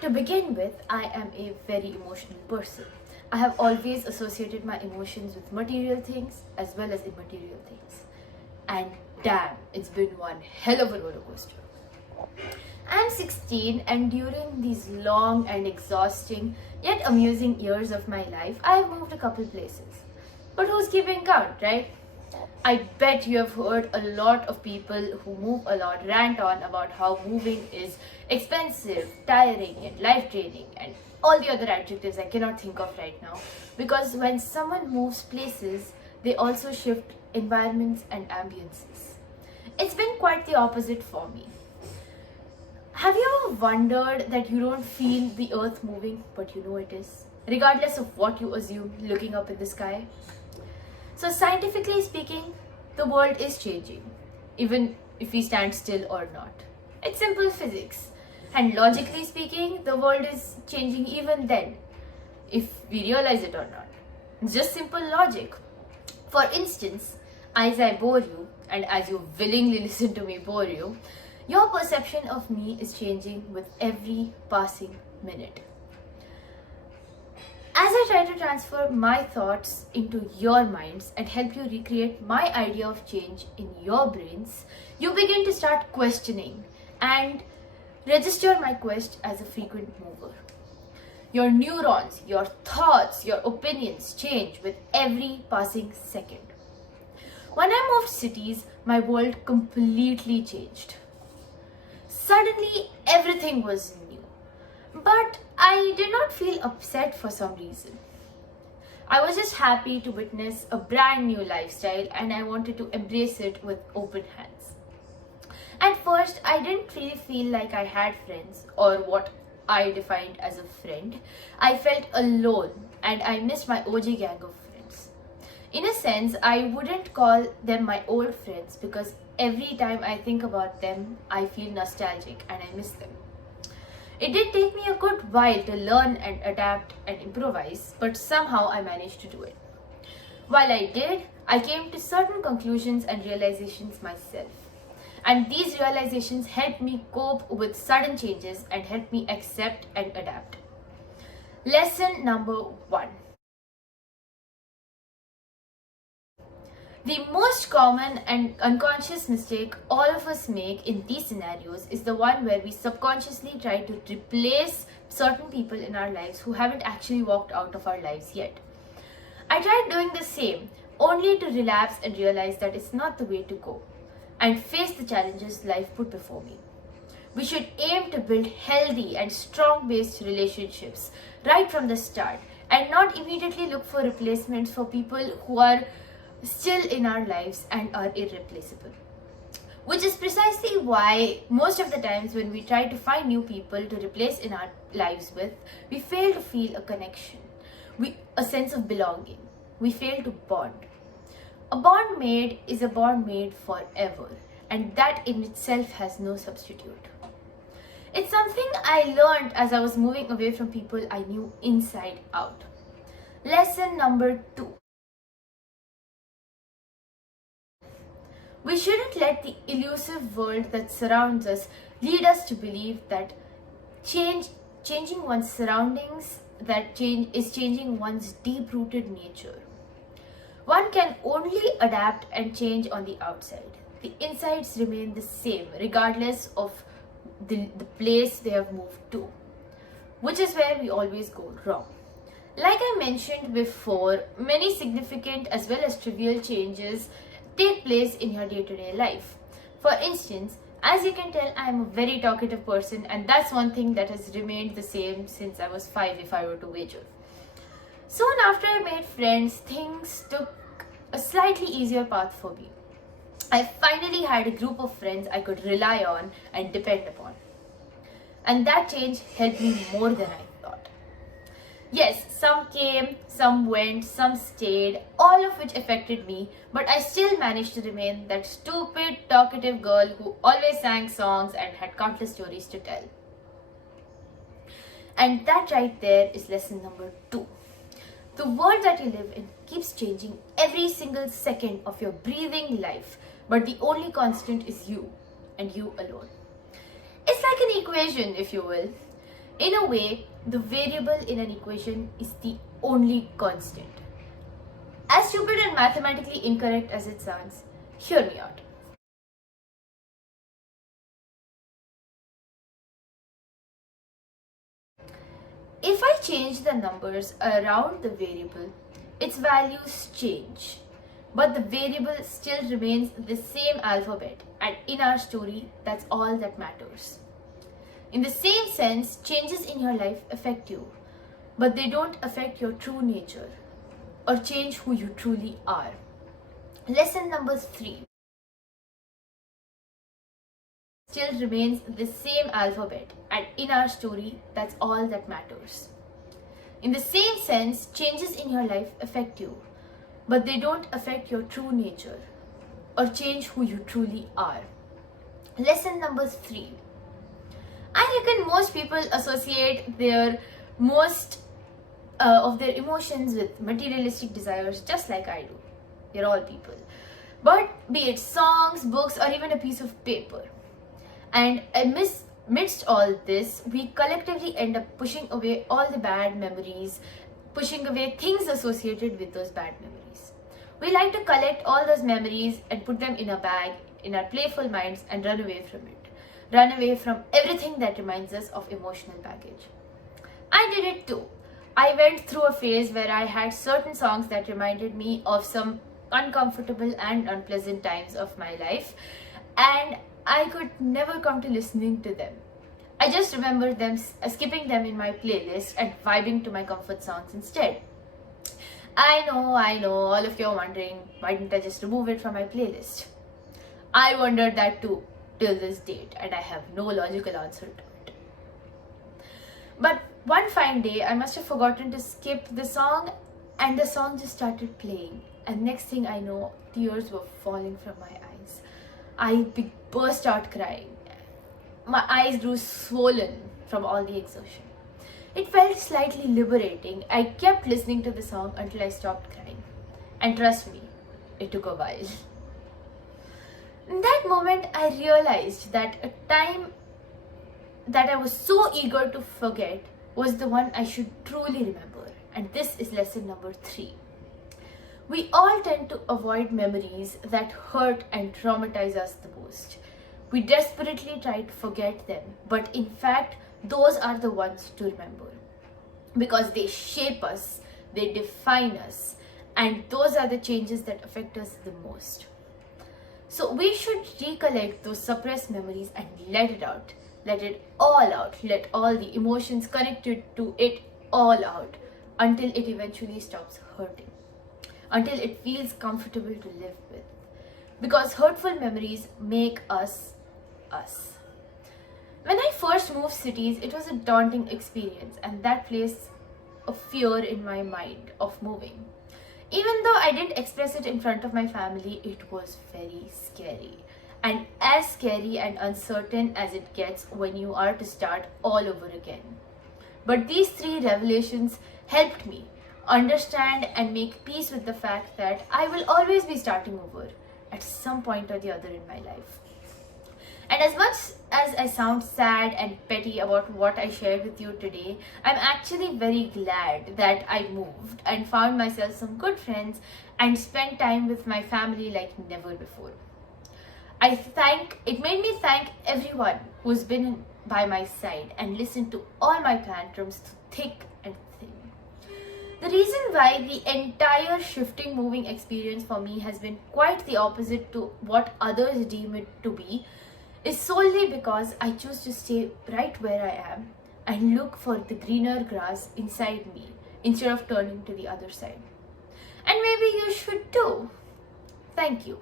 To begin with, I am a very emotional person. I have always associated my emotions with material things as well as immaterial things. And damn, it's been one hell of a roller coaster. I'm 16, and during these long and exhausting yet amusing years of my life, I have moved a couple places. But who's keeping count, right? I bet you have heard a lot of people who move a lot rant on about how moving is expensive, tiring, and life draining, and all the other adjectives I cannot think of right now. Because when someone moves places, they also shift environments and ambiences. It's been quite the opposite for me. Have you ever wondered that you don't feel the earth moving, but you know it is, regardless of what you assume looking up in the sky? So, scientifically speaking, the world is changing, even if we stand still or not. It's simple physics. And logically speaking, the world is changing even then, if we realize it or not. It's just simple logic. For instance, as I bore you, and as you willingly listen to me bore you, your perception of me is changing with every passing minute. As I try to transfer my thoughts into your minds and help you recreate my idea of change in your brains, you begin to start questioning and register my quest as a frequent mover. Your neurons, your thoughts, your opinions change with every passing second. When I moved cities, my world completely changed. Suddenly, everything was new. But I did not feel upset for some reason. I was just happy to witness a brand new lifestyle and I wanted to embrace it with open hands. At first, I didn't really feel like I had friends or what I defined as a friend. I felt alone and I missed my OG gang of friends. In a sense, I wouldn't call them my old friends because every time I think about them, I feel nostalgic and I miss them. It did take me a good while to learn and adapt and improvise, but somehow I managed to do it. While I did, I came to certain conclusions and realizations myself. And these realizations helped me cope with sudden changes and helped me accept and adapt. Lesson number 1. The most common and unconscious mistake all of us make in these scenarios is the one where we subconsciously try to replace certain people in our lives who haven't actually walked out of our lives yet. I tried doing the same, only to relapse and realize that it's not the way to go and face the challenges life put before me. We should aim to build healthy and strong-based relationships right from the start and not immediately look for replacements for people who are still in our lives and are irreplaceable. Which is precisely why most of the times when we try to find new people to replace in our lives with, we fail to feel a connection, a sense of belonging. We fail to bond. A bond made is a bond made forever, and that in itself has no substitute. It's something I learned as I was moving away from people I knew inside out. Lesson number 2. We shouldn't let the elusive world that surrounds us lead us to believe that changing one's surroundings, that change is changing one's deep-rooted nature. One can only adapt and change on the outside. The insides remain the same regardless of the place they have moved to, which is where we always go wrong. Like I mentioned before, many significant as well as trivial changes take place in your day-to-day life. For instance, as you can tell, I am a very talkative person, and that's one thing that has remained the same since I was 5 if I were to wager. Soon after I made friends, things took a slightly easier path for me. I finally had a group of friends I could rely on and depend upon. And that change helped me more than I thought. Yes, some came, some went, some stayed, all of which affected me, but I still managed to remain that stupid, talkative girl who always sang songs and had countless stories to tell. And that right there is lesson number 2. The world that you live in keeps changing every single second of your breathing life, but the only constant is you and you alone. It's like an equation, if you will. In a way, the variable in an equation is the only constant. As stupid and mathematically incorrect as it sounds, hear me out. If I change the numbers around the variable, its values change. But the variable still remains the same alphabet, and in our story, that's all that matters. In the same sense, changes in your life affect you, but they don't affect your true nature or change who you truly are. Lesson number 3. Still remains the same alphabet, and in our story, that's all that matters. In the same sense, changes in your life affect you, but they don't affect your true nature or change who you truly are. Lesson number 3. I reckon most people associate their most of their emotions with materialistic desires, just like I do. We're all people. But be it songs, books, or even a piece of paper. And amidst all this, we collectively end up pushing away all the bad memories, pushing away things associated with those bad memories. We like to collect all those memories and put them in a bag in our playful minds and run away from it. Run away from everything that reminds us of emotional baggage. I did it too. I went through a phase where I had certain songs that reminded me of some uncomfortable and unpleasant times of my life, and I could never come to listening to them. I just remember them skipping them in my playlist and vibing to my comfort songs instead. I know, all of you are wondering, why didn't I just remove it from my playlist? I wondered that too, till this date, and I have no logical answer to it. But one fine day, I must have forgotten to skip the song, and the song just started playing. And next thing I know, tears were falling from my eyes. I burst out crying. My eyes grew swollen from all the exertion. It felt slightly liberating. I kept listening to the song until I stopped crying. And trust me, it took a while. In that moment, I realized that a time that I was so eager to forget was the one I should truly remember. And this is lesson number 3. We all tend to avoid memories that hurt and traumatize us the most. We desperately try to forget them, but in fact, those are the ones to remember. Because they shape us, they define us, and those are the changes that affect us the most. So we should recollect those suppressed memories and let it out. Let it all out. Let all the emotions connected to it all out until it eventually stops hurting. Until it feels comfortable to live with. Because hurtful memories make us us. When I first moved cities, it was a daunting experience, and that placed a fear in my mind of moving. Even though I didn't express it in front of my family, it was very scary. And as scary and uncertain as it gets when you are to start all over again. But these 3 revelations helped me understand and make peace with the fact that I will always be starting over at some point or the other in my life. And as much as I sound sad and petty about what I shared with you today, I'm actually very glad that I moved and found myself some good friends and spent time with my family like never before. It made me thank everyone who's been by my side and listened to all my tantrums through thick and thin. The reason why the entire shifting moving experience for me has been quite the opposite to what others deem it to be is solely because I choose to stay right where I am and look for the greener grass inside me instead of turning to the other side. And maybe you should too. Thank you.